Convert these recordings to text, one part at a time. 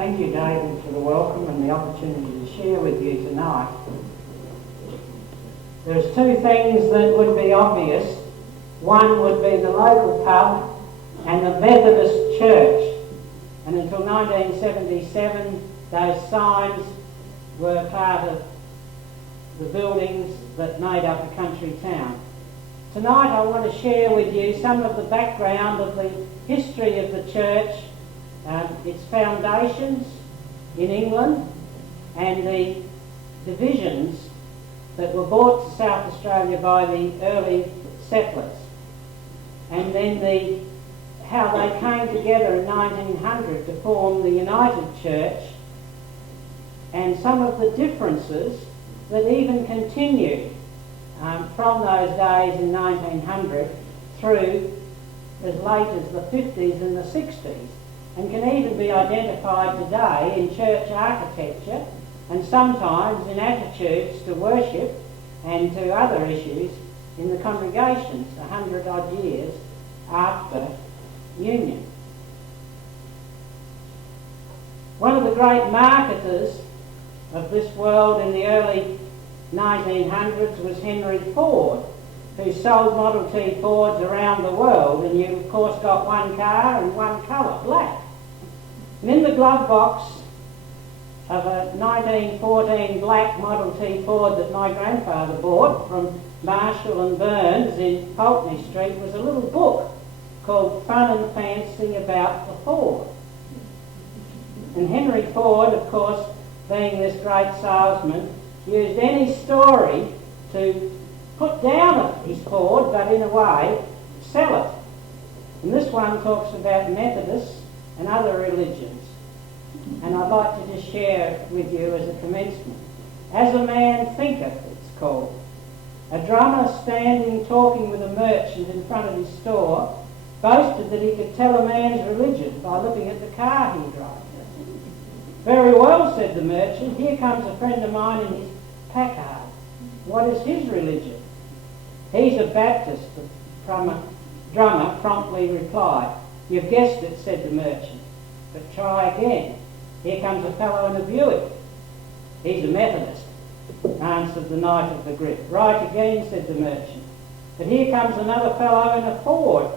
Thank you, David, for the welcome and the opportunity to share with you tonight. There's two things that would be obvious. One would be the local pub and the Methodist church. And until 1977, those signs were part of the buildings that made up a country town. Tonight I want to share with you some of the background of the history of the church, its foundations in England, and the divisions that were brought to South Australia by the early settlers, and then how they came together in 1900 to form the United Church, and some of the differences that even continue from those days in 1900 through as late as the 50s and the 60s, and can even be identified today in church architecture and sometimes in attitudes to worship and to other issues in the congregations 100 odd years after union. One of the great marketers of this world in the early 1900s was Henry Ford, who sold Model T Fords around the world, and you of course got one car and one colour, black. And in the glove box of a 1914 black Model T Ford that my grandfather bought from Marshall and Burns in Pulteney Street was a little book called Fun and Fancy About the Ford. And Henry Ford, of course, being this great salesman, used any story to put down his Ford, but in a way, sell it. And this one talks about Methodists and other religions. And I'd like to just share with you as a commencement. As a man thinketh, it's called. A drummer standing talking with a merchant in front of his store boasted that he could tell a man's religion by looking at the car he drove. Very well, said the merchant, here comes a friend of mine in his Packard. What is his religion? He's a Baptist, the drummer promptly replied. You've guessed it, said the merchant, but try again. Here comes a fellow in a Buick. He's a Methodist, answered the knight of the grip. Right again, said the merchant, but here comes another fellow in a Ford.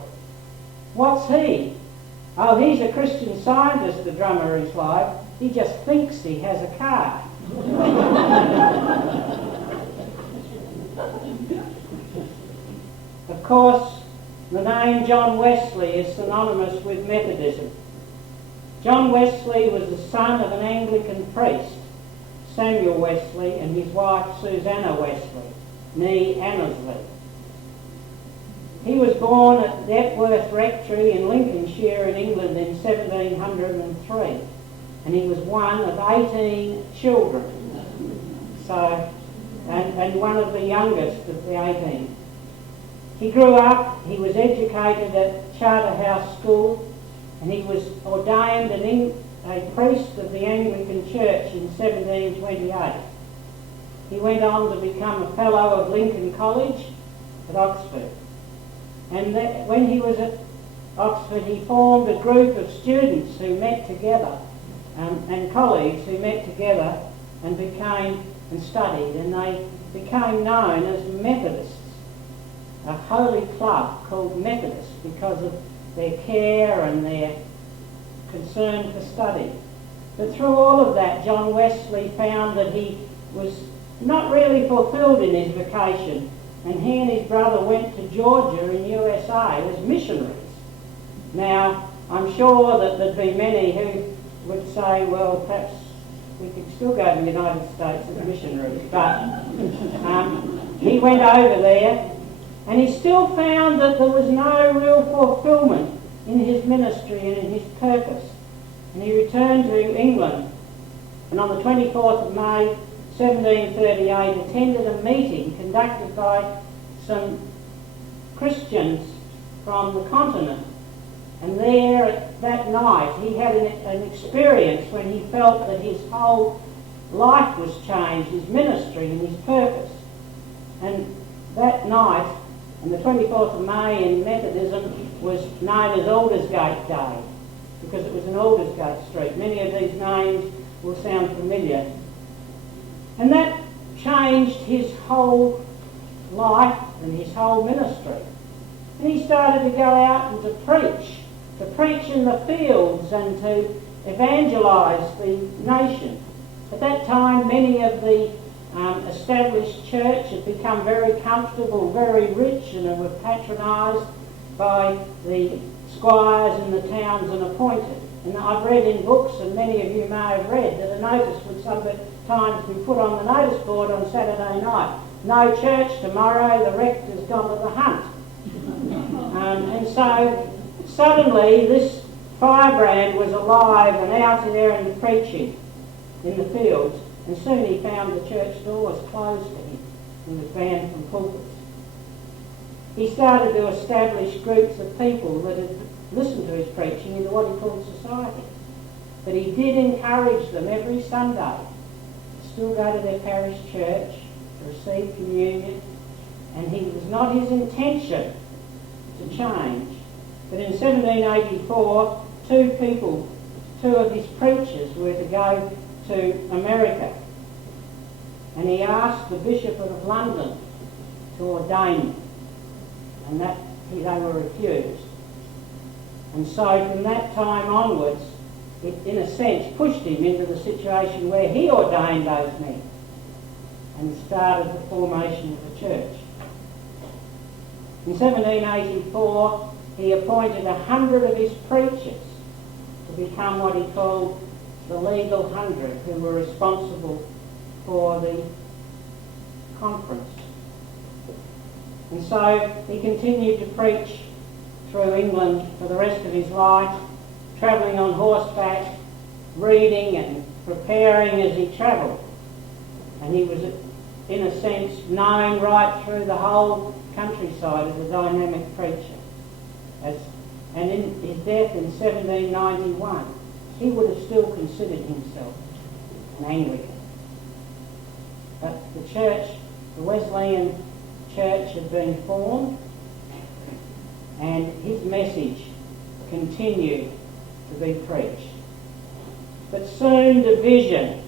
What's he? Oh, he's a Christian Scientist, the drummer replied. He just thinks he has a car. Of course, the name John Wesley is synonymous with Methodism. John Wesley was the son of an Anglican priest, Samuel Wesley, and his wife Susanna Wesley, née Annesley. He was born at Deptworth Rectory in Lincolnshire in England in 1703, and he was one of 18 children, and one of the youngest of the 18. He grew up, he was educated at Charterhouse School, and he was ordained a priest of the Anglican Church in 1728. He went on to become a Fellow of Lincoln College at Oxford. And when he was at Oxford, he formed a group of students who met together, and colleagues who met together and studied, and they became known as Methodists, a holy club called Methodist because of their care and their concern for study. But through all of that, John Wesley found that he was not really fulfilled in his vocation, and he and his brother went to Georgia in USA as missionaries. Now, I'm sure that there'd be many who would say, well, perhaps we could still go to the United States as missionaries, but he went over there, and he still found that there was no real fulfilment in his ministry and in his purpose. And he returned to England, and on the 24th of May 1738 attended a meeting conducted by some Christians from the continent. And there, that night, he had an experience when he felt that his whole life was changed, his ministry and his purpose. And that night, on the 24th of May in Methodism, was known as Aldersgate Day. because it was an Aldersgate Street. Many of these names will sound familiar. And that changed his whole life and his whole ministry. And he started to go out and to preach in the fields and to evangelise the nation. At that time, many of the established church had become very comfortable, very rich, and were patronised by the squires in the towns and appointed. And I've read in books, and many of you may have read, that a notice would sometimes be put on the notice board on Saturday night. No church tomorrow, the rector's gone to the hunt. And so suddenly this firebrand was alive and out there and preaching in the fields, and soon he found the church doors closed to him and was banned from pulpits. He started to establish groups of people that had listened to his preaching into what he called society. But he did encourage them every Sunday to still go to their parish church, to receive communion, and it was not his intention to change. But in 1784, two of his preachers were to go to America, and he asked the Bishop of London to ordain them, and that they were refused. And so from that time onwards, it in a sense pushed him into the situation where he ordained those men and started the formation of the church. In 1784, he appointed 100 of his preachers to become what he called the legal 100, who were responsible for the conference. And so he continued to preach through England for the rest of his life, travelling on horseback, reading and preparing as he travelled. And he was, in a sense, known right through the whole countryside as a dynamic preacher. And in his death in 1791, he would have still considered himself an Anglican. But the church, the Wesleyan church, had been formed, and his message continued to be preached. But soon division,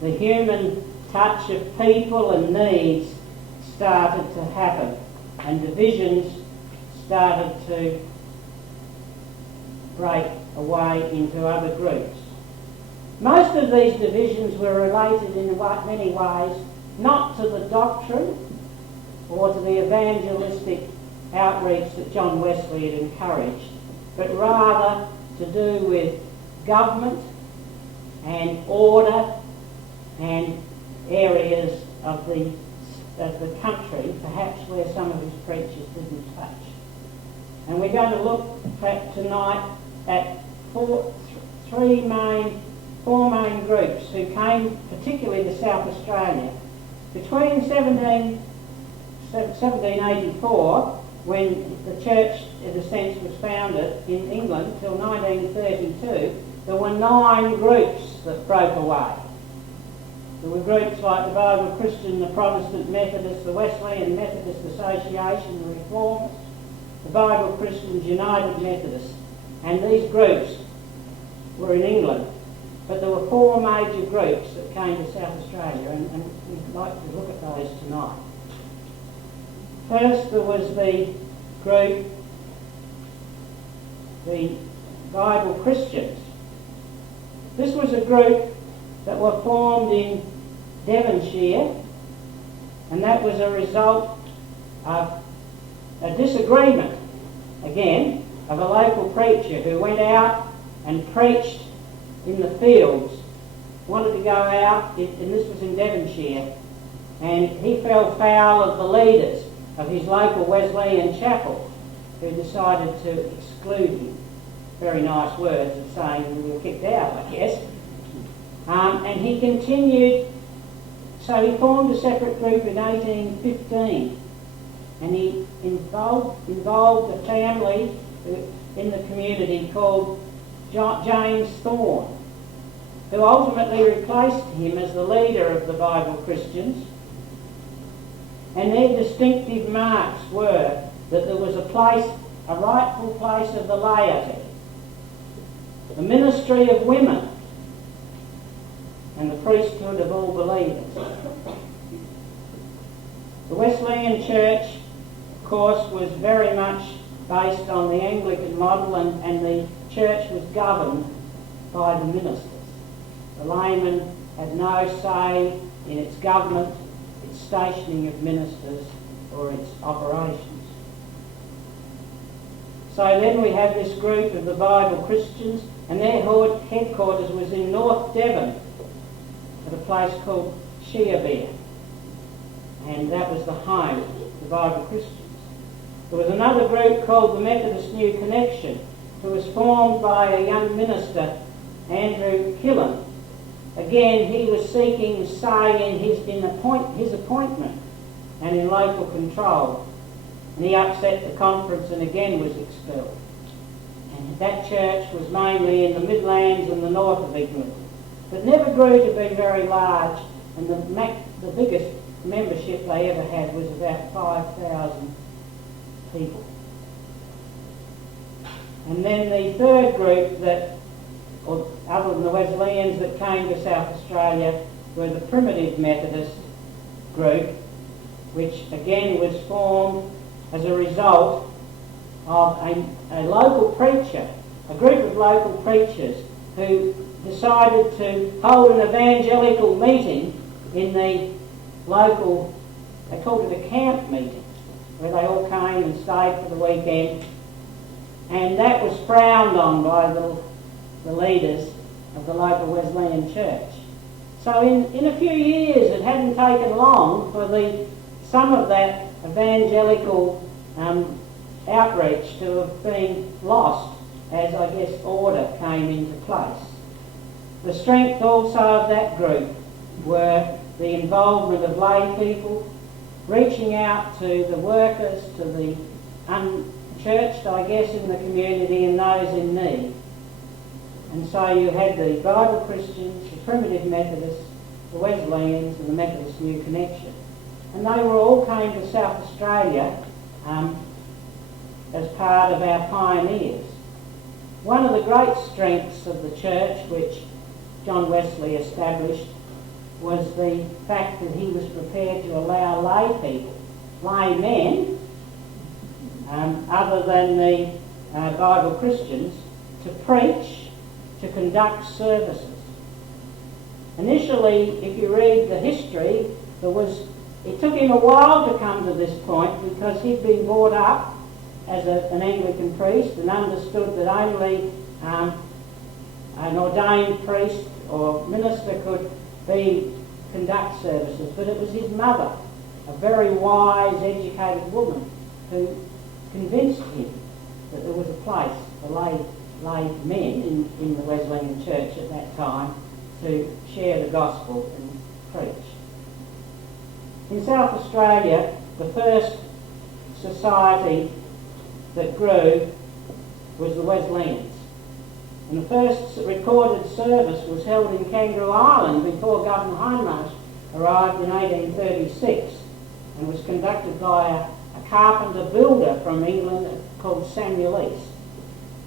the human touch of people and needs, started to happen, and divisions started to break away into other groups. Most of these divisions were related in many ways not to the doctrine or to the evangelistic outreach that John Wesley had encouraged, but rather to do with government and order and areas of the country, perhaps where some of his preachers didn't touch. And we're going to look tonight at four main groups who came particularly to South Australia. Between 1784, when the church, in a sense, was founded in England, till 1932, there were 9 groups that broke away. There were groups like the Bible Christian, the Protestant Methodist, the Wesleyan Methodist Association, the Reformists, the Bible Christians, United Methodists, and these groups were in England. But there were 4 major groups that came to South Australia, and we'd like to look at those tonight. First, there was the group, the Bible Christians. This was a group that were formed in Devonshire, and that was a result of a disagreement, again, of a local preacher who went out and preached in the fields, wanted to go out, and this was in Devonshire, and he fell foul of the leaders of his local Wesleyan chapel, who decided to exclude him. Very nice words of saying we were kicked out, I guess. And he continued, so he formed a separate group in 1815, and he involved a family in the community called James Thorne, who ultimately replaced him as the leader of the Bible Christians. And their distinctive marks were that there was a rightful place of the laity, the ministry of women, and the priesthood of all believers. The Wesleyan Church, of course, was very much based on the Anglican model, and the church was governed by the ministers. The layman had no say in its government, its stationing of ministers, or its operations. So then we have this group of the Bible Christians, and their headquarters was in North Devon at a place called Shearbeer, and that was the home of the Bible Christians. There was another group called the Methodist New Connection, who was formed by a young minister, Andrew Killen. Again, he was seeking say in his appointment and in local control, and he upset the conference and again was expelled. And that church was mainly in the Midlands and the north of England, but never grew to be very large, and the biggest membership they ever had was about 5,000 people. And then the third group other than the Wesleyans that came to South Australia, were the Primitive Methodist group, which again was formed as a result of a local preacher, a group of local preachers who decided to hold an evangelical meeting in the local, they called it a camp meeting, where they all came and stayed for the weekend, and that was frowned on by the leaders of the local Wesleyan church. So in a few years, it hadn't taken long for some of that evangelical outreach to have been lost as, I guess, order came into place. The strength also of that group were the involvement of lay people, reaching out to the workers, to the unchurched, I guess, in the community and those in need. And so you had the Bible Christians, the Primitive Methodists, the Wesleyans and the Methodist New Connection. And they all came to South Australia as part of our pioneers. One of the great strengths of the church, which John Wesley established, was the fact that he was prepared to allow lay people, lay men, other than the Bible Christians, to preach, to conduct services. Initially, if you read the history, it took him a while to come to this point, because he'd been brought up as an Anglican priest and understood that only an ordained priest or minister could conduct services. But it was his mother, a very wise, educated woman, who convinced him that there was a place for lay men in the Wesleyan church at that time to share the gospel and preach. In South Australia, the first society that grew was the Wesleyans. And the first recorded service was held in Kangaroo Island before Governor Hindmarsh arrived in 1836, and was conducted by a carpenter builder from England called Samuel East.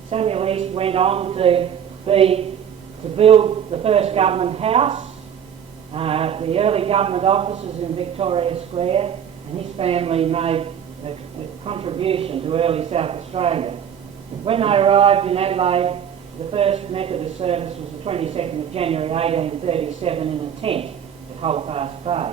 Samuel East went on to build the first government house, the early government offices in Victoria Square, and his family made a contribution to early South Australia. When they arrived in Adelaide, the first Methodist service was the 22nd of January 1837 in a tent at Holdfast Bay.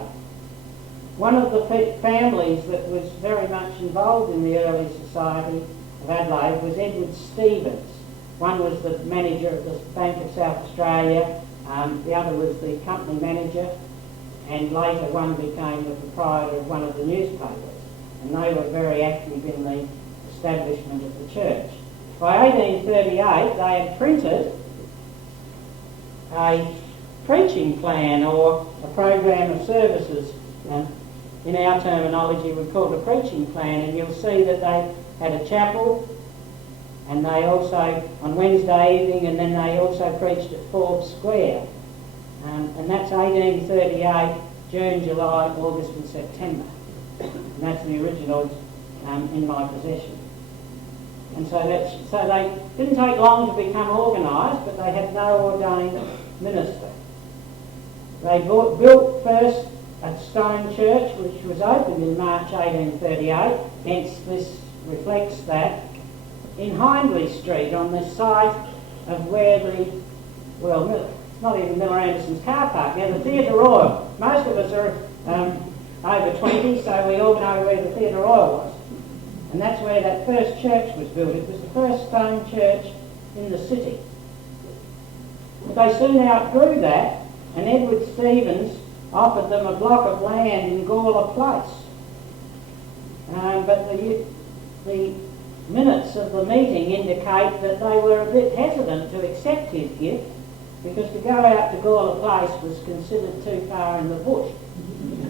One of the families that was very much involved in the early society of Adelaide was Edward Stevens. One was the manager of the Bank of South Australia, the other was the company manager, and later one became the proprietor of one of the newspapers. And they were very active in the establishment of the church. By 1838, they had printed a preaching plan, or a program of services. In our terminology, we call it a preaching plan, and you'll see that they had a chapel, and they also, on Wednesday evening, and then they also preached at Forbes Square. And that's 1838, June, July, August and September. And that's the originals in my possession. And so they didn't take long to become organised, but they had no ordained minister. They built first a stone church, which was opened in March 1838, hence this reflects that, in Hindley Street, on the site of where it's not even Miller Anderson's car park, now the Theatre Royal. Most of us are over 20, so we all know where the Theatre Royal was. And that's where that first church was built. It was the first stone church in the city. But they soon outgrew that, and Edward Stevens offered them a block of land in Gawler Place. But the minutes of the meeting indicate that they were a bit hesitant to accept his gift, because to go out to Gawler Place was considered too far in the bush.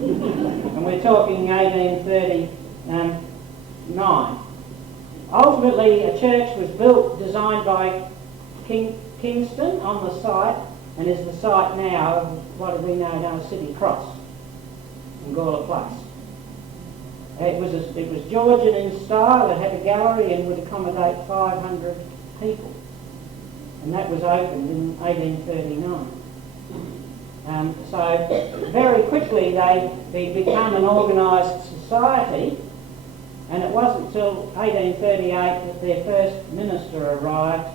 And we're talking 1839. Ultimately, a church was built, designed by Kingston on the site, and is the site now of what we know now as City Cross in Gawler Place. It was Georgian in style. It had a gallery and would accommodate 500 people, and that was opened in 1839. So very quickly they become an organised society, and it wasn't until 1838 that their first minister arrived,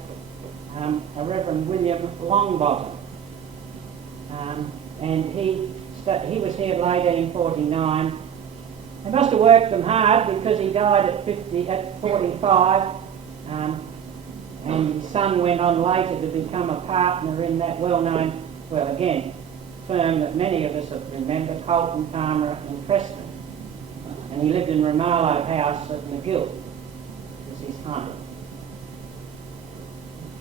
a Reverend William Longbottom, and he was here till 1849. They must have worked them hard, because he died at 45, and his son went on later to become a partner in that well-known, firm that many of us remember, Colton, Palmer and Preston. And he lived in Ramallo House at McGill, was his home.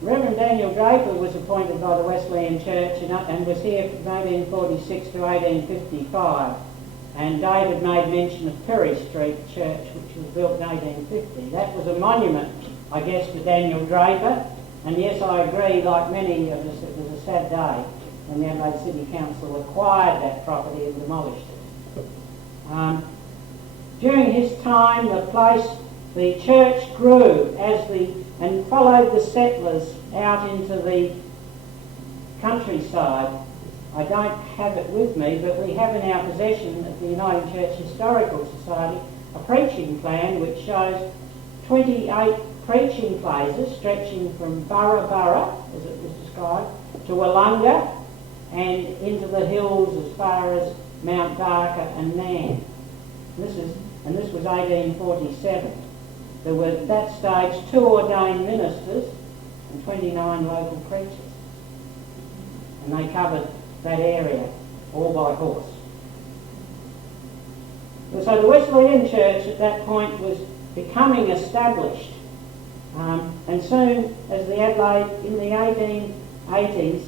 Reverend Daniel Draper was appointed by the Wesleyan Church and was here from 1846 to 1855. And David made mention of Perry Street Church, which was built in 1850. That was a monument, I guess, to Daniel Draper. And yes, I agree, like many of us, it was a sad day when the Adelaide City Council acquired that property and demolished it. During his time, the church grew and followed the settlers out into the countryside. I don't have it with me, but we have in our possession at the United Church Historical Society a preaching plan which shows 28 preaching places stretching from Burra, as it was described, to Wollonga and into the hills as far as Mount Darker and Nan. This was 1847. There were at that stage 2 ordained ministers and 29 local preachers, and they covered that area all by horse. So the Wesleyan Church at that point was becoming established, and soon as in the 1880s,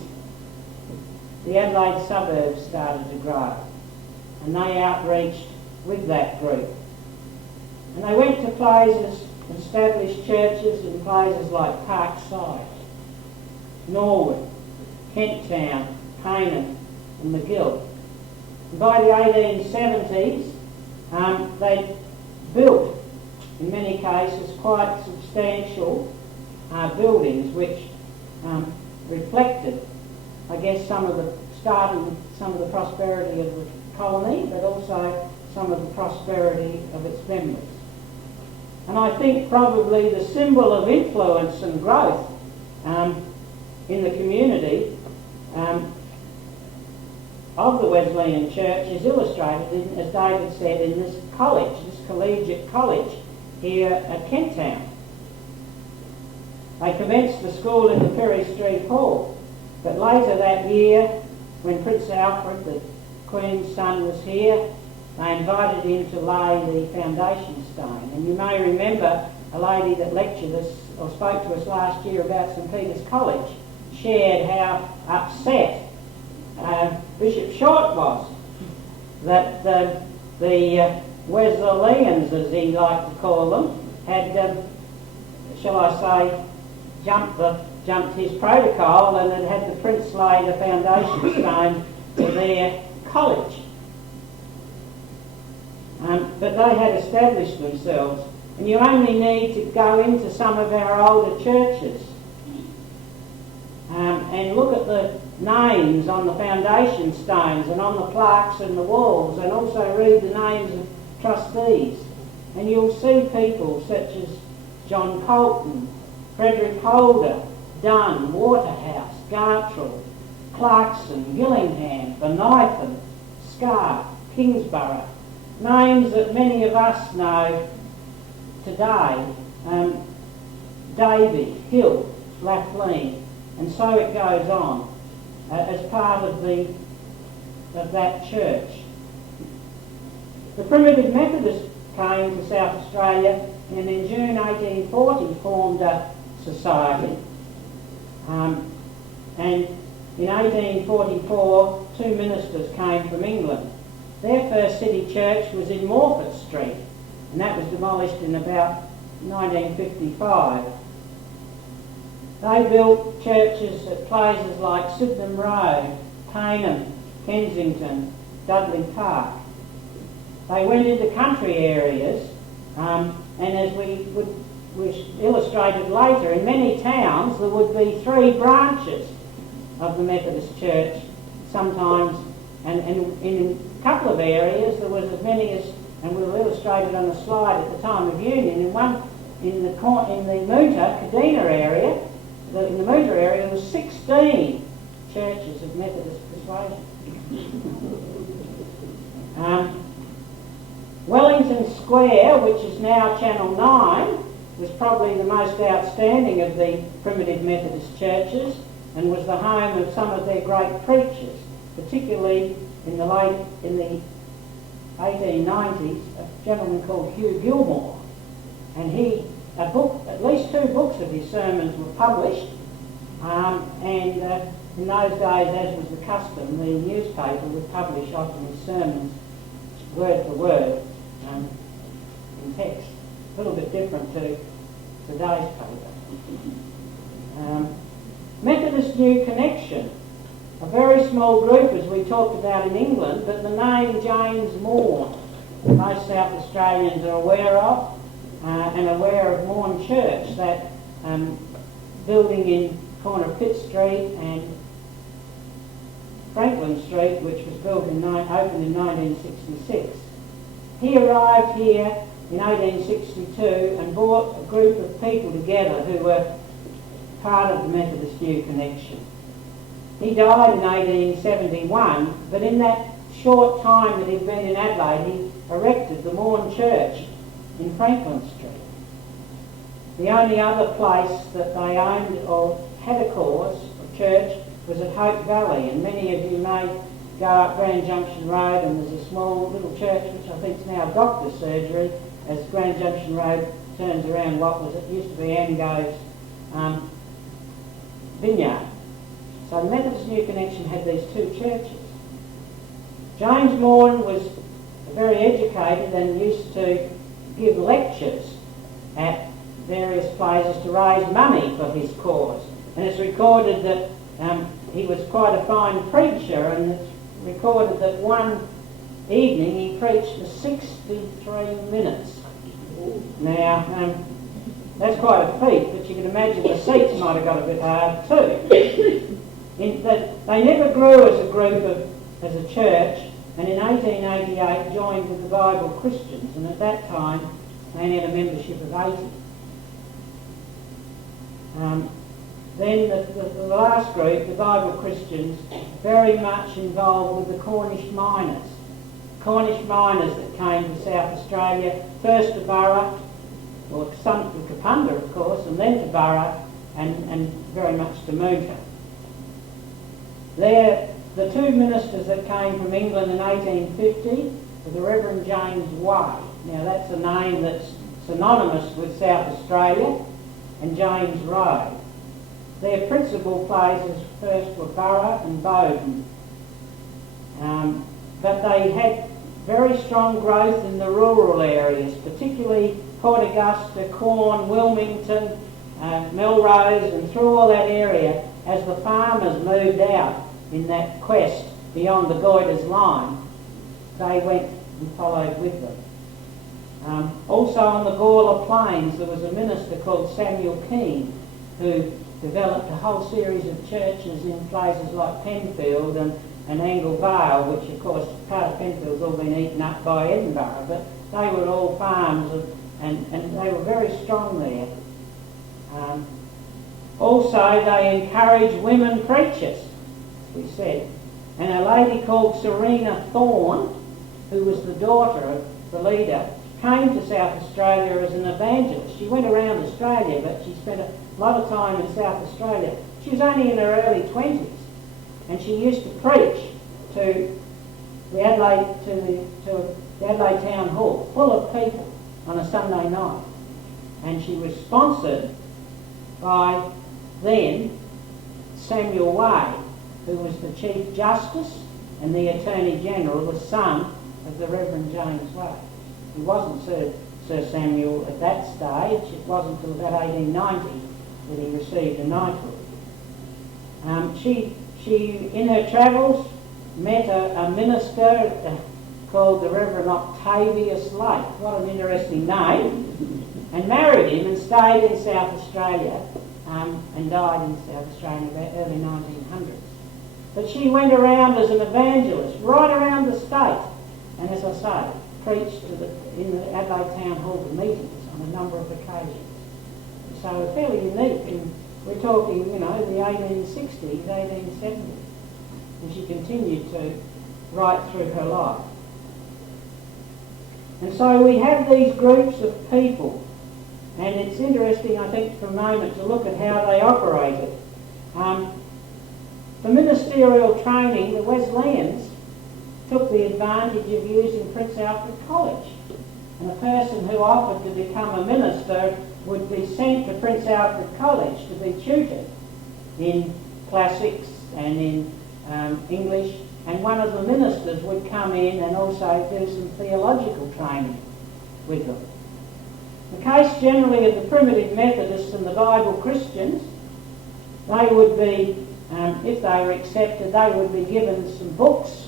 the Adelaide suburbs started to grow, and they outreached with that group. And they went to places, established churches in places like Parkside, Norwood, Kent Town, Canaan and McGill. And by the 1870s, they built, in many cases, quite substantial buildings which reflected, I guess, some of the prosperity of the colony, but also some of the prosperity of its members. And I think probably the symbol of influence and growth in the community of the Wesleyan Church is illustrated, as David said, in this college, this collegiate college here at Kent Town. They commenced the school in the Perry Street Hall, but later that year, when Prince Alfred, the Queen's son, was here, they invited him to lay the foundation stone. And you may remember a lady that lectured us or spoke to us last year about St Peter's College shared how upset Bishop Short was that the Wesleyans, as he liked to call them, had, shall I say, jumped his protocol and had the Prince lay the foundation stone to their college. But they had established themselves And you only need to go into some of our older churches and look at the names on the foundation stones and on the plaques and the walls, and also read the names of trustees. And you'll see people such as John Colton, Frederick Holder, Dunn, Waterhouse, Gartrell, Clarkson, Gillingham, Bonython, Scarp, Kingsborough, names that many of us know today, Davy, Hill, Lathleen, and so it goes on as part of that church. The Primitive Methodists came to South Australia and in June 1840 formed a society. And in 1844, 2 ministers came from England. Their first city church was in Morford Street, and that was demolished in about 1955. They built churches at places like Sydenham Road, Payneham, Kensington, Dudley Park. They went into country areas, and as we illustrated later, in many towns there would be 3 branches of the Methodist Church sometimes, and in a couple of areas there was as many as, and we were illustrated on the slide at the time of union, in the Moota, Kadina area, in the Moota area there was 16 churches of Methodist persuasion. Wellington Square, which is now Channel 9, was probably the most outstanding of the primitive Methodist churches and was the home of some of their great preachers, particularly in the 1890s, a gentleman called Hugh Gilmore. And at least 2 books of his sermons were published, and in those days, as was the custom, the newspaper would publish often his sermons word for word in text. A little bit different to today's paper. Methodist New Connection, a very small group as we talked about in England, but the name James Morn, most South Australians are aware of, and aware of Morn Church, that building in corner of Pitt Street and Franklin Street, which was opened in 1966. He arrived here in 1862 and brought a group of people together who were part of the Methodist New Connection. He died in 1871, but in that short time that he'd been in Adelaide, he erected the Morn Church in Franklin Street. The only other place that they owned or had a cause of church was at Hope Valley, and many of you may go up Grand Junction Road and there's a small little church which I think is now doctor's surgery as Grand Junction Road turns around what was, it used to be Ango's vineyard. So the Methodist New Connection had these 2 churches. James Morn was very educated and used to give lectures at various places to raise money for his cause. And it's recorded that he was quite a fine preacher, and it's recorded that one evening he preached for 63 minutes. Now, that's quite a feat, but you can imagine the seats might have got a bit hard too. They never grew as a group, as a church, and in 1888 joined with the Bible Christians, and at that time they had a membership of 80. Then the last group, the Bible Christians, very much involved with the Cornish miners. Cornish miners that came to South Australia, first to Burra, or some to Kapunda of course, and then to Burra, and very much to Moota. The 2 ministers that came from England in 1850 were the Reverend James Way. Now that's a name that's synonymous with South Australia, and James Road. Their principal places first were Burra and Bowden. But they had very strong growth in the rural areas, particularly Port Augusta, Corn, Wilmington, Melrose, and through all that area as the farmers moved out in that quest beyond the Goyder's line. They went and followed with them. Also on the Gawler Plains there was a minister called Samuel Keane who developed a whole series of churches in places like Penfield and Angle Vale, which of course part of Penfield's all been eaten up by Edinburgh, but they were all farms and they were very strong there. Also they encouraged women preachers, as we said, and a lady called Serena Thorne, who was the daughter of the leader, came to South Australia as an evangelist. She went around Australia, but she spent a lot of time in South Australia. She was only in her early 20s, and she used to preach to the Adelaide Town Hall, full of people on a Sunday night. And she was sponsored by then Samuel Wade, who was the Chief Justice and the Attorney General, the son of the Reverend James Wade. He wasn't Sir Samuel at that stage. It wasn't until about 1890 that he received a knighthood. She, in her travels, met a minister called the Reverend Octavius Lake. What an interesting name. And married him and stayed in South Australia and died in South Australia in the early 1900s. But she went around as an evangelist right around the state, and as I say, preached in the Adelaide Town Hall meetings on a number of occasions. So fairly unique, and we're talking, the 1860s, 1870s, and she continued to right through her life. And so we have these groups of people, and it's interesting, I think, for a moment to look at how they operated. For ministerial training, the Wesleyans took the advantage of using Prince Alfred College. And a person who offered to become a minister would be sent to Prince Alfred College to be tutored in classics and in English, and one of the ministers would come in and also do some theological training with them. The case generally of the primitive Methodists and the Bible Christians, they would be, if they were accepted, they would be given some books,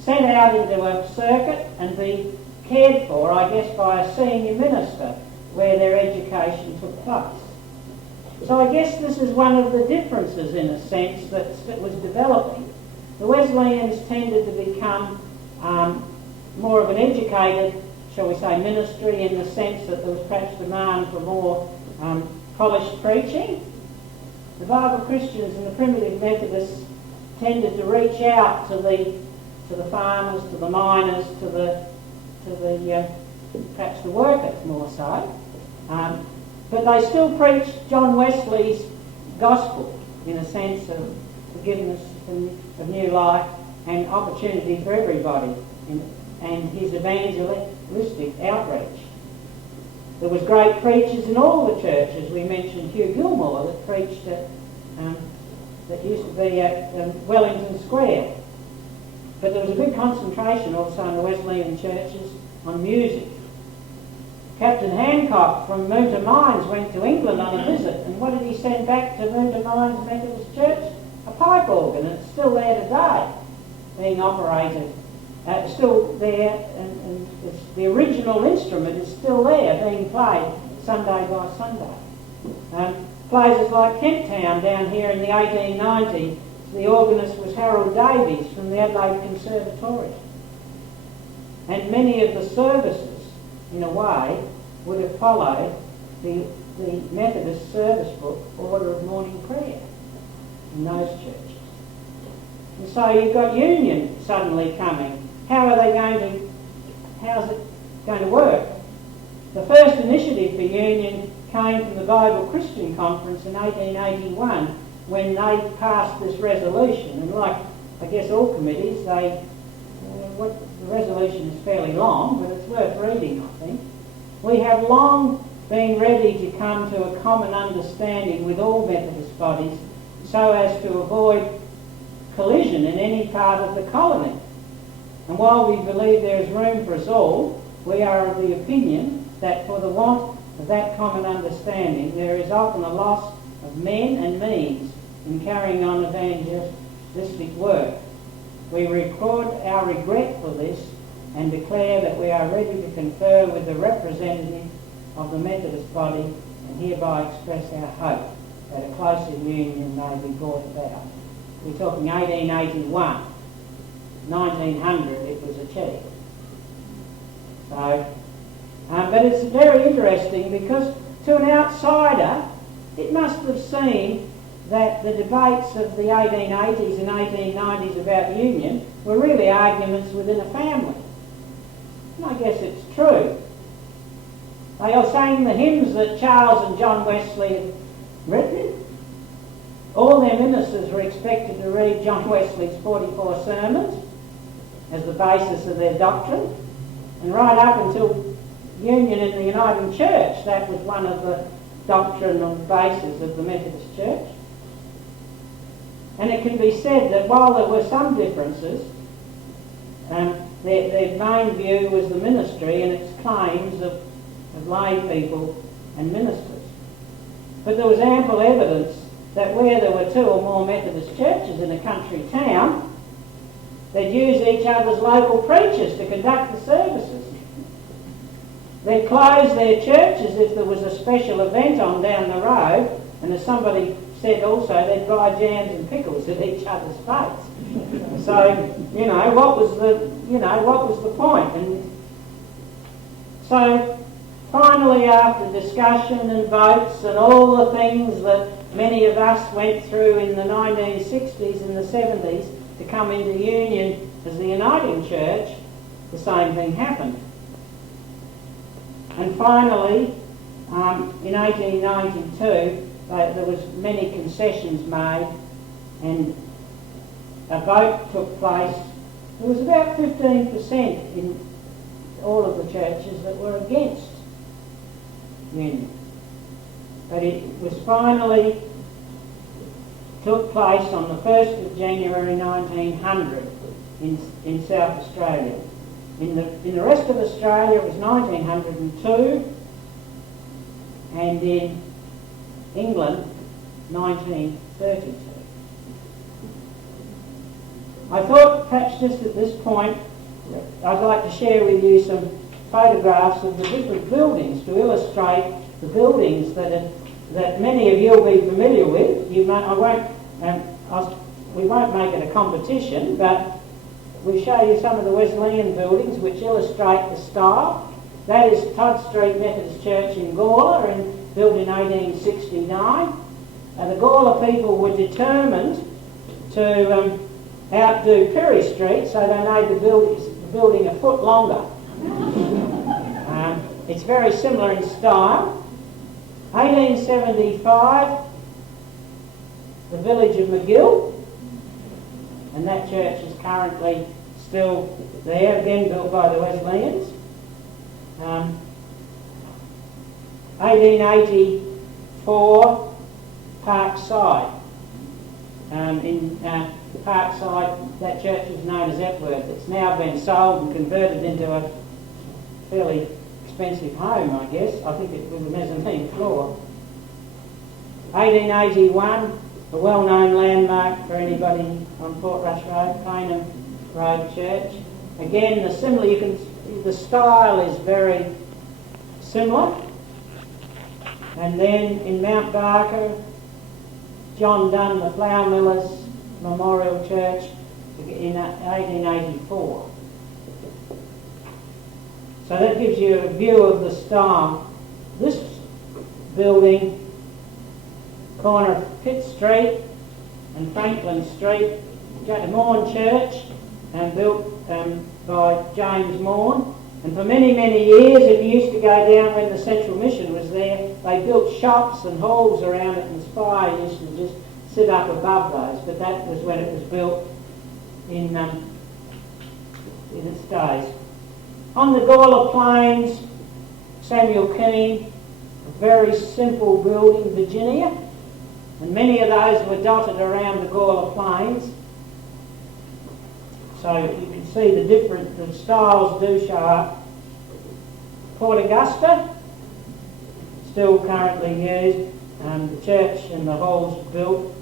sent out into a circuit and be cared for, I guess, by a senior minister where their education took place. So I guess this is one of the differences, in a sense, that was developing. The Wesleyans tended to become more of an educated, shall we say, ministry, in the sense that there was perhaps demand for more polished preaching. The Bible Christians and the primitive Methodists tended to reach out to the farmers, to the miners, to the perhaps the workers more so. But they still preached John Wesley's gospel, in a sense of forgiveness of new life and opportunity for everybody, and his evangelistic outreach. There was great preachers in all the churches. We mentioned Hugh Gilmore that preached that used to be at Wellington Square. But there was a big concentration also in the Wesleyan churches on music. Captain Hancock from Moonta Mines went to England on a visit, and what did he send back to Moonta Mines Methodist Church? A pipe organ, and it's still there today, being operated. Still there, and it's, the original instrument is still there, being played Sunday by Sunday. Places like Kent Town down here in the 1890s, the organist was Harold Davies from the Adelaide Conservatorium. And many of the services, in a way, would have followed the Methodist service book, Order of Morning Prayer, in those churches. And so you've got union suddenly coming. How's it going to work? The first initiative for union came from the Bible Christian Conference in 1881, when they passed this resolution. And like, I guess, all committees, the resolution is fairly long, but it's worth reading, I think. We have long been ready to come to a common understanding with all Methodist bodies so as to avoid collision in any part of the colony. And while we believe there is room for us all, we are of the opinion that for the want of that common understanding, there is often a loss of men and means in carrying on evangelistic work. We record our regret for this and declare that we are ready to confer with the representative of the Methodist body and hereby express our hope that a closer union may be brought about. We're talking 1881. 1900 it was achieved. So, but it's very interesting because to an outsider it must have seemed that the debates of the 1880s and 1890s about union were really arguments within a family. And I guess it's true. They are saying the hymns that Charles and John Wesley had written. All their ministers were expected to read John Wesley's 44 sermons as the basis of their doctrine, and right up until union in the Uniting Church, that was one of the doctrinal bases of the Methodist Church. And it can be said that while there were some differences, their main view was the ministry and its claims of lay people and ministers. But there was ample evidence that where there were two or more Methodist churches in a country town, they'd use each other's local preachers to conduct the services. They'd close their churches if there was a special event on down the road, and as somebody said also, they'd buy jams and pickles at each other's fates. So, what was the point? And so, finally, after discussion and votes and all the things that many of us went through in the 1960s and the 70s to come into union as the Uniting Church, the same thing happened. And finally, in 1892, there was many concessions made, and a vote took place. There was about 15% in all of the churches that were against union. But it was finally took place on the 1st of January 1900 in South Australia. In the rest of Australia it was 1902, and in England 1932. I thought perhaps just at this point I'd like to share with you some photographs of the different buildings to illustrate the buildings that many of you will be familiar with. We won't make it a competition, but we'll show you some of the Wesleyan buildings which illustrate the style. That is Todd Street Methodist Church in Gawler, built in 1869. The Gawler people were determined to outdo Perry Street, so they made the building a foot longer. It's very similar in style. 1875, the village of McGill, and that church is currently still there, again built by the Wesleyans. 1884, Parkside. In Parkside, that church was known as Everett. It's now been sold and converted into a fairly expensive home, I guess. I think it was a mezzanine floor. 1881, a well-known landmark for anybody on Portrush Road, Paynham Road Church. Again, the style is very similar. And then in Mount Barker, John Dunn, the Flour Millers Memorial Church in 1884. So that gives you a view of the style. This building, corner of Pitt Street and Franklin Street, Morn Church, and built by James Morn. And for many, many years, it used to go down when the Central Mission was there. They built shops and halls around it, and Spire used to just sit up above those. But that was when it was built in its days. On the Gawler Plains, Samuel Keane, a very simple building, Virginia, and many of those were dotted around the Gawler Plains. So you can see the styles do show up. Port Augusta, still currently used. The church and the halls built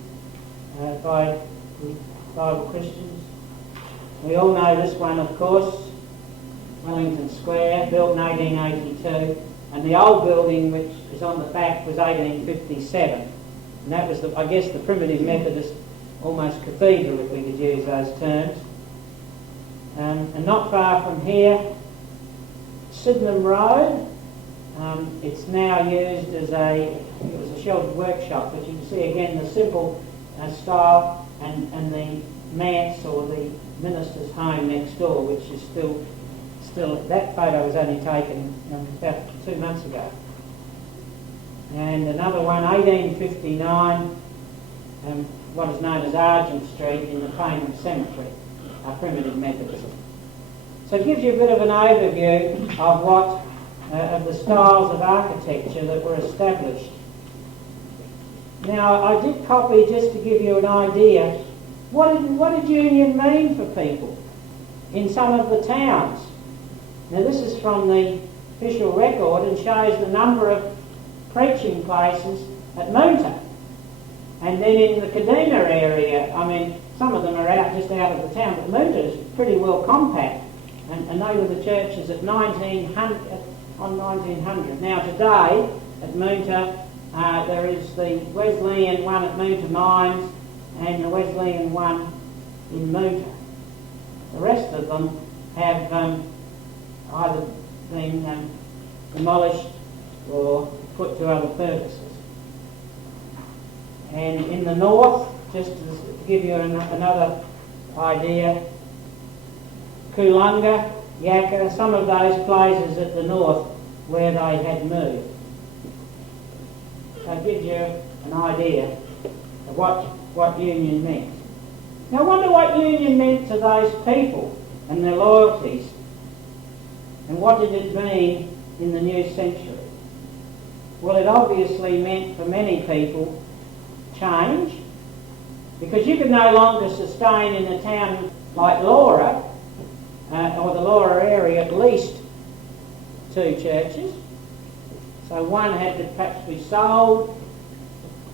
by the Bible Christians. We all know this one, of course, Wellington Square, built in 1882, and the old building, which is on the back, was 1857. And that was, I guess, the primitive Methodist, almost cathedral, if we could use those terms. And not far from here, Sydenham Road. It's now used as it was a sheltered workshop, but you can see again the simple style and the manse or the minister's home next door, which is still that photo was only taken about 2 months ago. And another one, 1859, what is known as Argent Street in the Paynham Cemetery, primitive Methodism. So it gives you a bit of an overview of of the styles of architecture that were established. Now, I did copy, just to give you an idea, what did union mean for people in some of the towns? Now, this is from the official record and shows the number of preaching places at Moonta. And then in the Kadina area, I mean, some of them are just out of the town, but Moonta is pretty well compact. And they were the churches at 1900. Now today, at Moonta, there is the Wesleyan one at Moonta Mines and the Wesleyan one in Moonta. The rest of them have either been demolished or put to other purposes. And in the north, just to give you another idea, Coolunga, Yakka, some of those places at the north where they had moved. So it gives you an idea of what union meant. Now I wonder what union meant to those people and their loyalties, and what did it mean in the new century? Well, it obviously meant for many people change, because you could no longer sustain in a town like Laura, or the Laura area, at least 2 churches. So one had to perhaps be sold,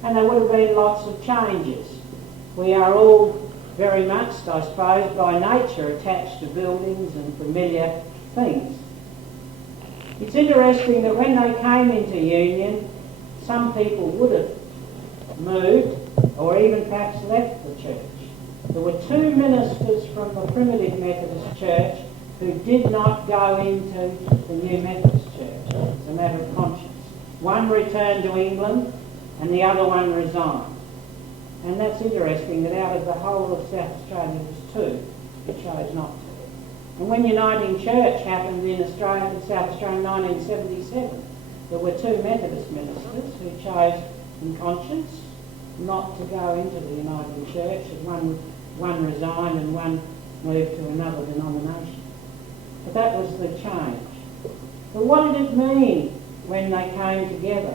and there would have been lots of changes. We are all very much, I suppose, by nature attached to buildings and familiar things. It's interesting that when they came into union, some people would have moved or even perhaps left the church. There were 2 ministers from the primitive Methodist church who did not go into the new Methodist church as a matter of conscience. One returned to England and the other one resigned. And that's interesting that out of the whole of South Australia there was 2 who chose not to. And when Uniting Church happened in South Australia in 1977, there were 2 Methodist ministers who chose in conscience not to go into the Uniting Church, and one resigned and one moved to another denomination. But that was the change. But what did it mean when they came together?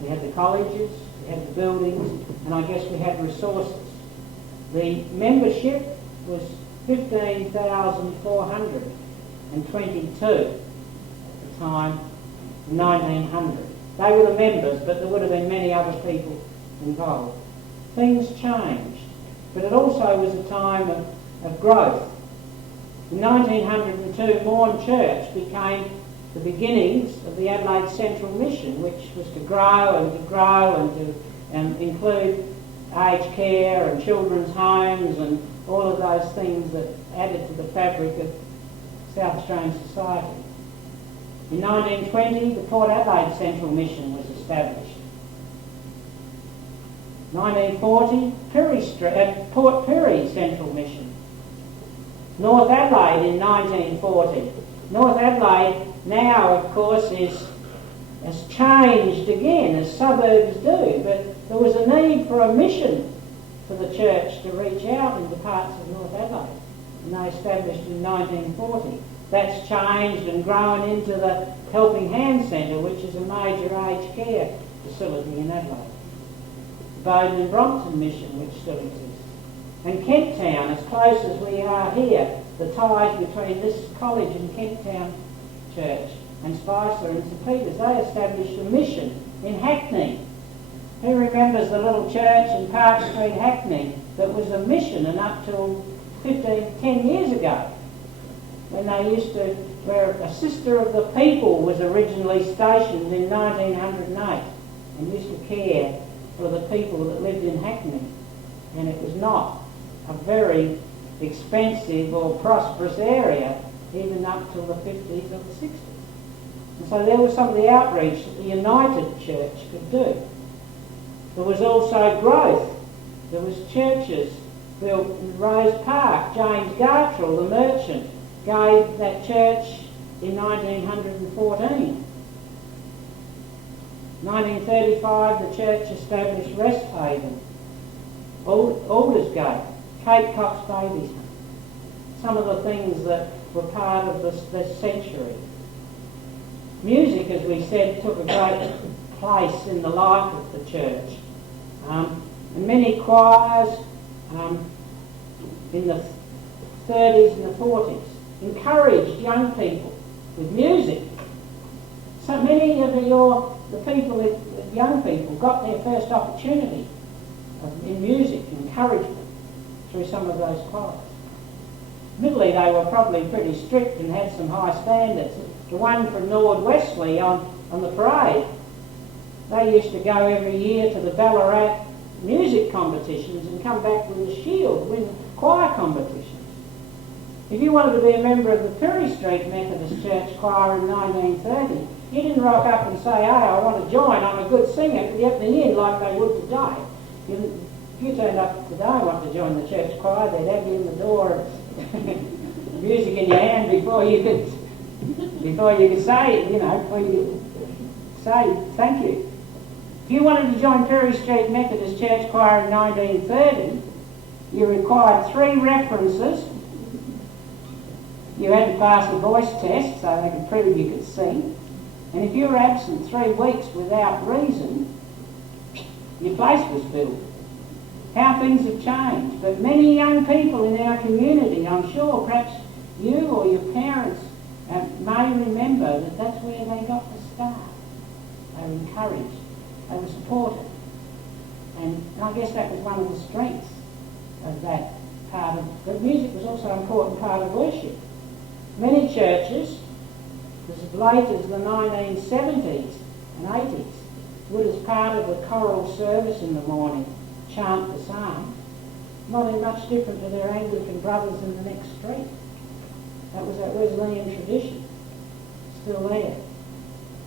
We had the colleges, we had the buildings, and I guess we had resources. The membership was 15,422 at the time, in 1900. They were the members, but there would have been many other people involved. Things changed, but it also was a time of growth. In 1902, Morn Church became the beginnings of the Adelaide Central Mission, which was to grow and to include aged care and children's homes and all of those things that added to the fabric of South Australian society. In 1920, the Port Adelaide Central Mission was established. 1940, Port Pirie Central Mission. North Adelaide in 1940. North Adelaide now, of course, has changed again, as suburbs do, but there was a need for a mission for the church to reach out into parts of North Adelaide, and they established in 1940. That's changed and grown into the Helping Hand Centre, which is a major aged care facility in Adelaide. Bowden and Brompton Mission, which still exists. And Kent Town, as close as we are here, the ties between this college and Kent Town Church and Spicer and St Peter's, they established a mission in Hackney. Who remembers the little church in Park Street, Hackney, that was a mission and up till 10 years ago? when they used to, where a sister of the people was originally stationed in 1908 and used to care for the people that lived in Hackney. And it was not a very expensive or prosperous area, even up till the 50s or the 60s. And so there was some of the outreach that the United Church could do. There was also growth. There was churches built in Rose Park. James Gartrell, the merchant, gave that church in 1914. 1935, the church established Resthaven, Aldersgate, Cape Cox Babies Home. Some of the things that were part of this century. Music, as we said, took a great place in the life of the church. And many choirs in the 30s and the 40s encouraged young people with music. So many of the people, young people, got their first opportunity in music, encouragement, through some of those choirs. Admittedly, they were probably pretty strict and had some high standards. The one from Wesleyan on the parade, they used to go every year to the Ballarat music competitions and come back with a shield, win choir competitions. If you wanted to be a member of the Perry Street Methodist Church choir in 1930, you didn't rock up and say, hey, I want to join, I'm a good singer, but you have to in like they would today. If you turned up today and wanted to join the church choir, they'd have you in the door and music in your hand before you could say, before you could say thank you. If you wanted to join Perry Street Methodist Church Choir in 1930, you required 3 references. You had to pass a voice test so they could prove you could sing. And if you were absent 3 weeks without reason, your place was filled. How things have changed. But many young people in our community, I'm sure perhaps you or your parents may remember that that's where they got the start. They were encouraged. They were supported. And I guess that was one of the strengths of that part of... But music was also an important part of worship. Many churches, as late as the 1970s and 80s, would, as part of the choral service in the morning, chant the psalm, not in much different to their Anglican brothers in the next street. That was that Wesleyan tradition, still there.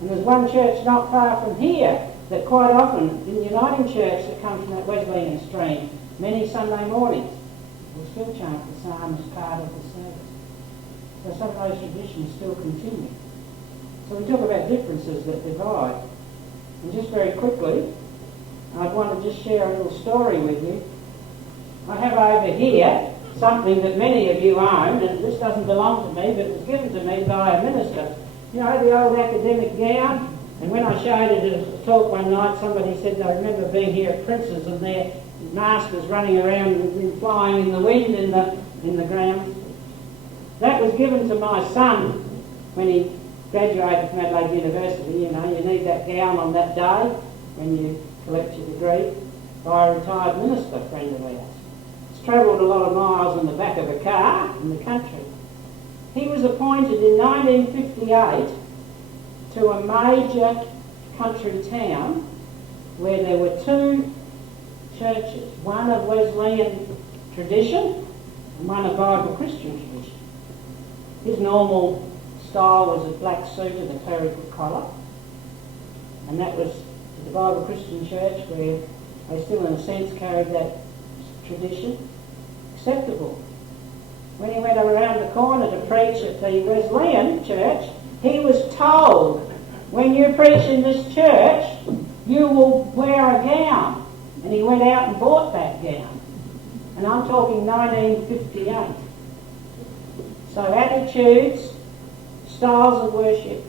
And there's one church not far from here that quite often, in the Uniting Church that comes from that Wesleyan stream, many Sunday mornings will still chant the psalm as part of the service. So some of those traditions still continue. So we talk about differences that divide. And just very quickly, I'd want to just share a little story with you. I have over here something that many of you own, and this doesn't belong to me, but it was given to me by a minister. You know, the old academic gown? And when I showed it at a talk one night, somebody said they remember being here at Prince's and their masters running around and flying in the wind in the ground. That was given to my son when he graduated from Adelaide University. You know, you need that gown on that day when you collect your degree, by a retired minister friend of ours. He's travelled a lot of miles in the back of a car in the country. He was appointed in 1958 to a major country town where there were 2 churches, one of Wesleyan tradition and one of Bible Christian tradition. His normal style was a black suit and a clerical collar, and that was the Bible Christian Church, where they still in a sense carried that tradition, acceptable. When he went around the corner to preach at the Wesleyan church, he was told, when you preach in this church, you will wear a gown. And he went out and bought that gown. And I'm talking 1958. So attitudes, styles of worship,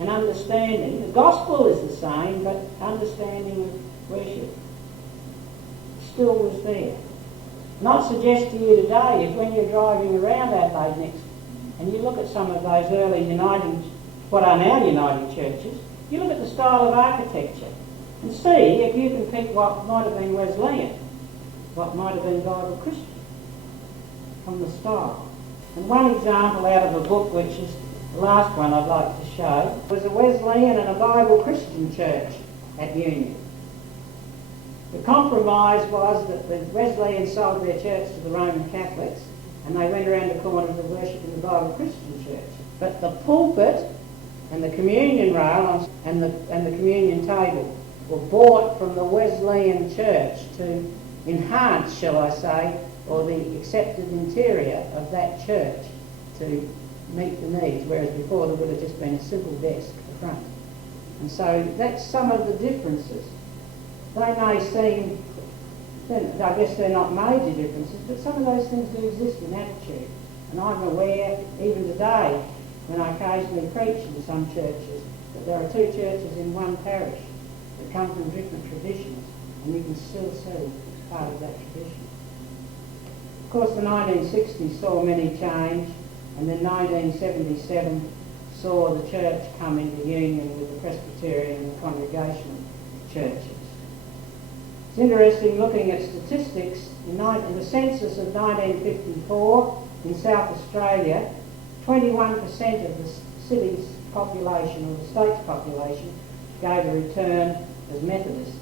and understanding. The gospel is the same, but understanding of worship still was there. Not suggest to you today, if when you're driving around Adelaide next, and you look at some of those early Uniting, what are now Uniting churches, you look at the style of architecture and see if you can pick what might have been Wesleyan, what might have been Bible Christian, from the style. And one example out of a book, which is the last one I'd like to show, was a Wesleyan and a Bible Christian church at Union. The compromise was that the Wesleyans sold their church to the Roman Catholics and they went around the corner to worship in the Bible Christian church. But the pulpit and the communion rail and the communion table were bought from the Wesleyan church to enhance, shall I say, or the accepted interior of that church to meet the needs, whereas before there would have just been a simple desk at the front. And so that's some of the differences. They may seem, I guess they're not major differences, but some of those things do exist in attitude. And I'm aware, even today, when I occasionally preach in some churches, that there are two churches in one parish that come from different traditions, and you can still see part of that tradition. Of course, the 1960s saw many change, and then 1977 saw the church come into union with the Presbyterian and the Congregational churches. It's interesting looking at statistics. In the census of 1954 in South Australia, 21% of the city's population, or the state's population, gave a return as Methodists,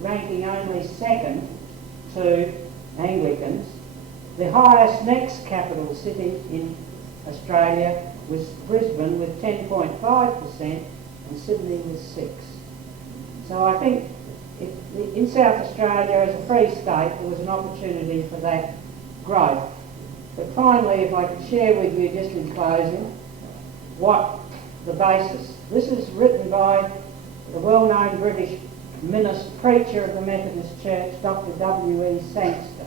ranking only second to Anglicans. The highest next capital city in Australia was Brisbane with 10.5% and Sydney with 6%. So I think in South Australia, as a free state, there was an opportunity for that growth. But finally, if I could share with you just in closing what the basis. This is written by the well-known British preacher of the Methodist Church, Dr. W.E. Sangster.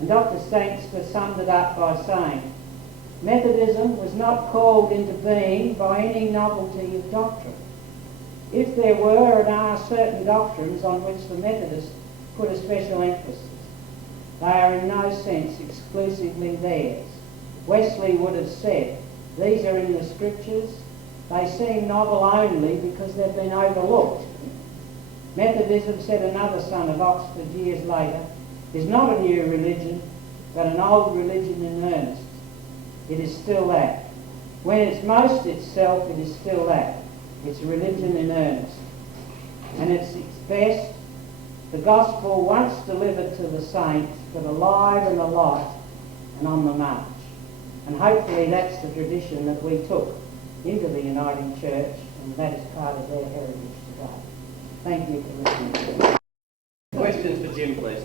And Dr. Sangster summed it up by saying, Methodism was not called into being by any novelty of doctrine. If there were and are certain doctrines on which the Methodists put a special emphasis, they are in no sense exclusively theirs. Wesley would have said, these are in the scriptures, they seem novel only because they've been overlooked. Methodism, said another son of Oxford years later, is not a new religion, but an old religion in earnest. It is still that. When it's most itself, it is still that. It's religion in earnest. And it's its best, the gospel once delivered to the saints, but alive and alight and on the march. And hopefully that's the tradition that we took into the Uniting Church, and that is part of their heritage today. Thank you for listening. Questions for Jim, please.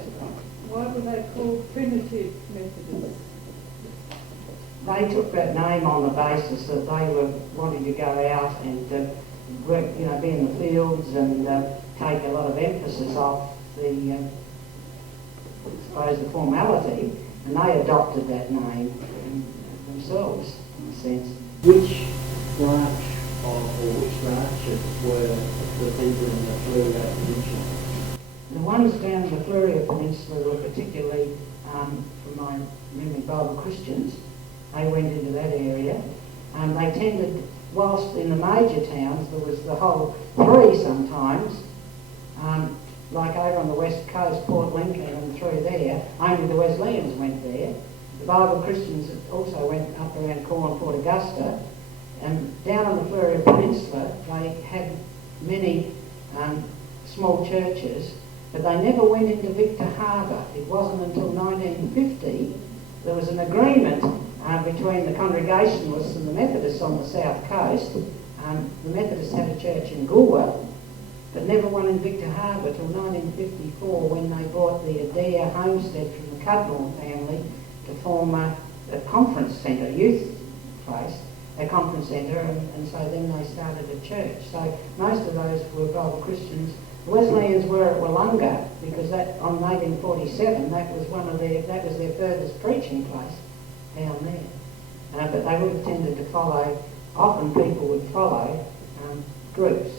Why were they called primitive Methodists? They took that name on the basis that they were wanting to go out and work, be in the fields and take a lot of emphasis off the, the formality, and they adopted that name themselves, in a sense. Which branch or which branches were the people in the Fleurieu Peninsula? The ones down the Fleurieu Peninsula were particularly, from my memory, Bible Christians. They went into that area. They tended, whilst in the major towns there was the whole three sometimes, like over on the west coast, Port Lincoln and through there, only the Wesleyans went there. The Bible Christians also went up around Corn, Port Augusta, and down on the Fleurieu Peninsula they had many small churches, but they never went into Victor Harbour. It wasn't until 1950 there was an agreement between the Congregationalists and the Methodists on the south coast. The Methodists had a church in Goolwa, but never one in Victor Harbour till 1954 when they bought the Adair homestead from the Cudmore family to form a conference centre, youth place, a conference centre, and so then they started a church. So most of those were Bible Christians. The Wesleyans were at Wollonga because that on 1847 that was their furthest preaching place down there. But they would have tended to follow. Often people would follow groups.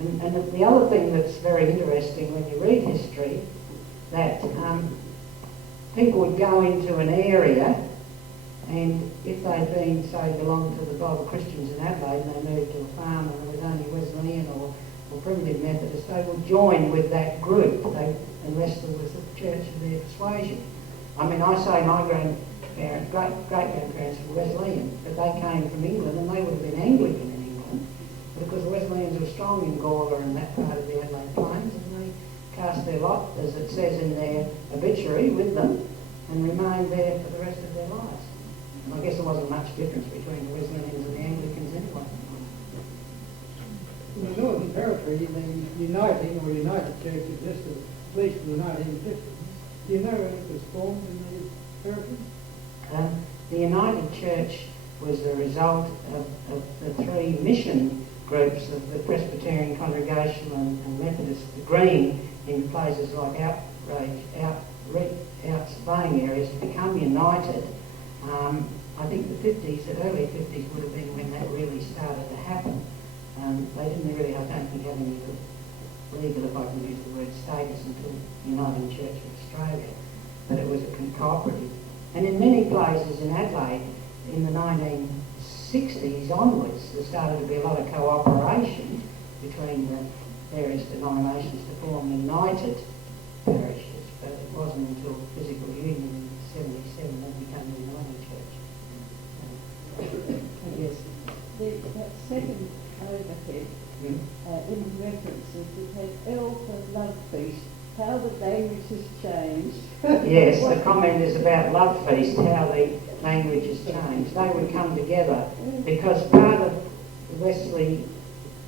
And the other thing that's very interesting when you read history, that people would go into an area, and if they'd been, say, belonged to the Bible Christians in Adelaide and they moved to a farm and there was only Wesleyan or Primitive Methodist, they would join with that group unless there was a church of their persuasion. I mean, I say my parents, great-grandparents were Wesleyan, but they came from England and they would have been Anglican in England. But of course the Wesleyans were strong in Gawler and that part of the Adelaide Plains, and they cast their lot, as it says in their obituary, with them and remained there for the rest of their lives. And I guess there wasn't much difference between the Wesleyans and the Anglicans anyway. In the Northern Territory, the United Church existed at least in the 1950s. Do you know when it was formed in the Territory? The United Church was the result of the three mission groups of the Presbyterian Congregation and Methodist agreeing in places like out surveying areas to become united. I think the early 50s would have been when that really started to happen. They didn't really, I don't think, have any legal, if I can use the word, status until Uniting Church of Australia, but it was a cooperative. And in many places in Adelaide, in the 1960s onwards, there started to be a lot of cooperation between the various denominations to form united parishes, but it wasn't until physical union in 77 that became the Uniting Church. I guess. That second overhead in references, it had L for love feast. How the language has changed. Yes, the comment is about love feast, how the language has changed. They would come together because part of the Wesley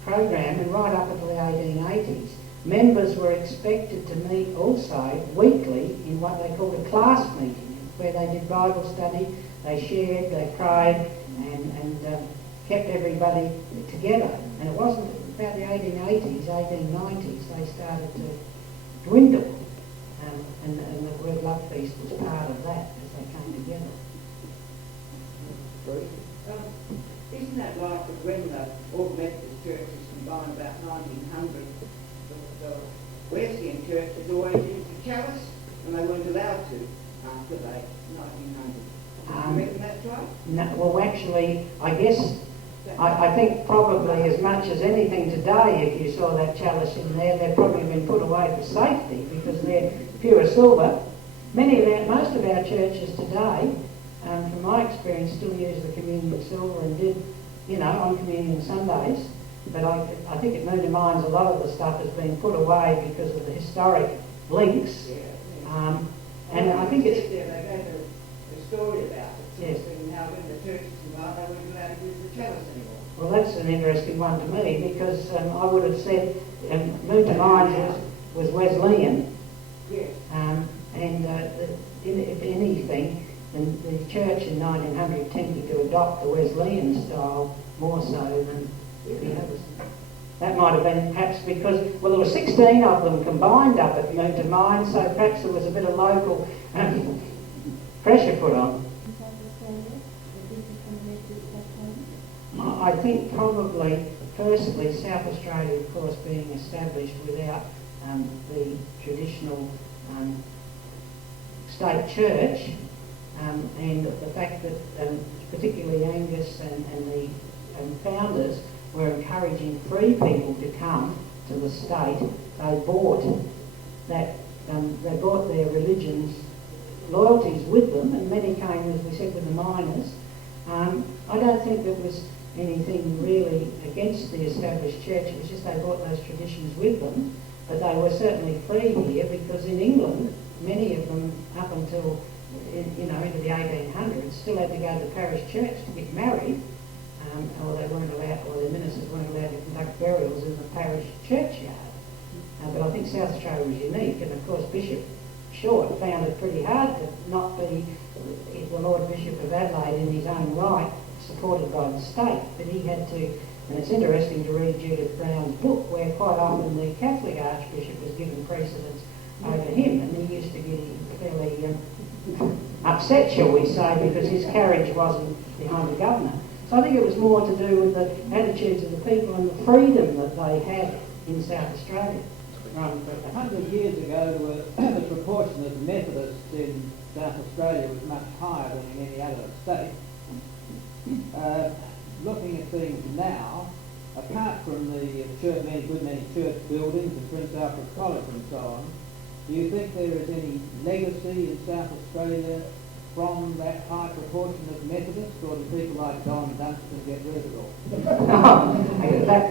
program, and right up until the 1880s, members were expected to meet also weekly in what they called a class meeting, where they did Bible study, they shared, they prayed, and kept everybody together. And it wasn't about the 1880s, 1890s, they started to dwindle, and the word love feast was part of that as they came together. Isn't that right that when all the Methodist churches combined about 1900, the Wesleyan church has always used the chalice, and they weren't allowed to after 1900? You reckon that's right? No, well, actually, I think probably as much as anything today, if you saw that chalice in there, they've probably been put away for safety because they're pure silver. Most of our churches today, from my experience, still use the communion silver and did, on communion Sundays. But I think it undermines a lot of the stuff has been put away because of the historic links. And I think it's... They gave a story about it. Yes. How when the churches combined, they weren't allowed to use the chalice anymore. Well, that's an interesting one to me because I would have said Moonta Mines was Wesleyan. Yes. If anything, the church in 1900 tended to adopt the Wesleyan style more so than the others. That might have been perhaps because, there were 16 of them combined up at Moonta Mines, so perhaps there was a bit of local pressure put on. I think probably, firstly, South Australia, of course, being established without the traditional state church, and the fact that particularly Angus and the founders were encouraging free people to come to the state, they bought their religion's loyalties with them, and many came, as we said, with the miners. I don't think there was anything really against the established church. It was just they brought those traditions with them, but they were certainly free here because in England, many of them up until into the 1800s still had to go to the parish church to get married, or they weren't allowed, or their ministers weren't allowed to conduct burials in the parish churchyard. But I think South Australia was unique, and of course Bishop Short found it pretty hard to not be the Lord Bishop of Adelaide in his own right, supported by the state, but he had to, and it's interesting to read Judith Brown's book where quite often the Catholic Archbishop was given precedence over him, and he used to get fairly upset, shall we say, because his carriage wasn't behind the governor. So I think it was more to do with the attitudes of the people and the freedom that they had in South Australia. 100 years ago, the proportion of Methodists in South Australia was much higher than in any other state. Looking at things now, apart from the good many church buildings and Prince Alfred College and so on, do you think there is any legacy in South Australia from that high proportion of Methodists, or do people like Don Dunstan get rid of it all?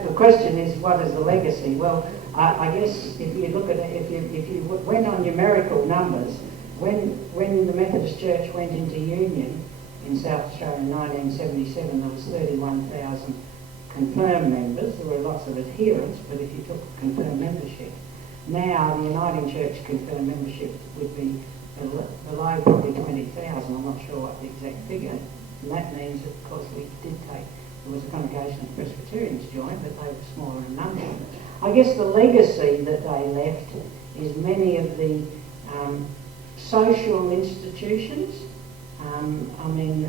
The question is, what is the legacy? Well, I guess if you look at it, if you went on numerical numbers, when the Methodist Church went into union in South Australia in 1977, there was 31,000 confirmed members. There were lots of adherents, but if you took confirmed membership, now the Uniting Church confirmed membership would be below probably 20,000. I'm not sure what the exact figure. And that means, of course, we did take, there was a congregation of Presbyterians joined, but they were smaller in number. I guess the legacy that they left is many of the social institutions. I mean,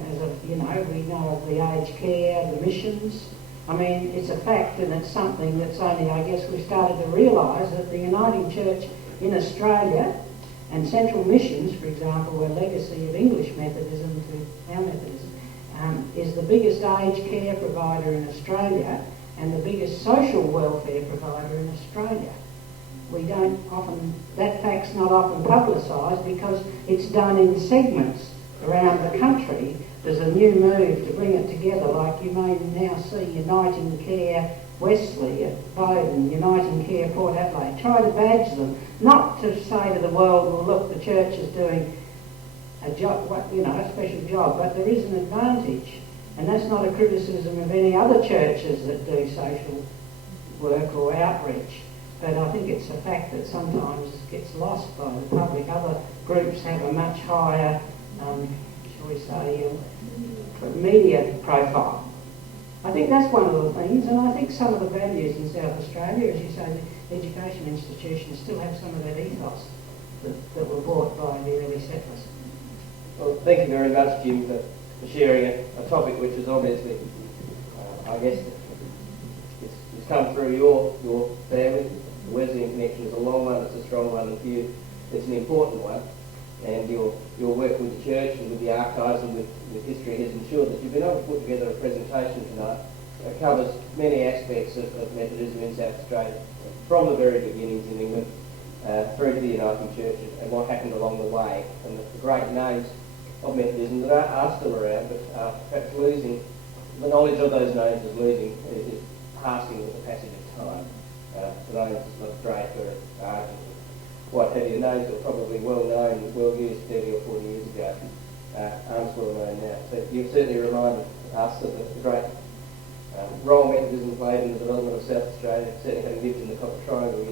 we know of the aged care, the missions. I mean, it's a fact, and it's something that's only, I guess, we started to realise that the Uniting Church in Australia and Central Missions, for example, were legacy of English Methodism to our Methodism, is the biggest aged care provider in Australia and the biggest social welfare provider in Australia. We don't often, that fact's not often publicised because it's done in segments around the country. There's a new move to bring it together, like you may now see Uniting Care Wesleyan at Bowden, Uniting Care Port Adelaide. Try to badge them, not to say to the world, well, look, the church is doing a job, a special job, but there is an advantage, and that's not a criticism of any other churches that do social work or outreach. But I think it's a fact that sometimes gets lost by the public. Other groups have a much higher, shall we say, media profile. I think that's one of the things, and I think some of the values in South Australia, as you say, the education institutions still have some of that ethos that were brought by the early settlers. Well, thank you very much, Jim, for sharing a topic which is obviously, I guess, it's come through your family. The Wesleyan connection is a long one, it's a strong one, and for you it's an important one. And your work with the church and with the archives and with history has ensured that you've been able to put together a presentation tonight that covers many aspects of Methodism in South Australia, from the very beginnings in England through to the Uniting Church and what happened along the way, and the great names of Methodism that are still around, but perhaps losing, the knowledge of those names is passing with the passage of time. The names of Draper, Argent, what have you, names that were probably well known, well used 30 or 40 years ago, aren't well known now. So you've certainly reminded us of the great role Methodism played in the development of South Australia, certainly having lived in the Copper Triangle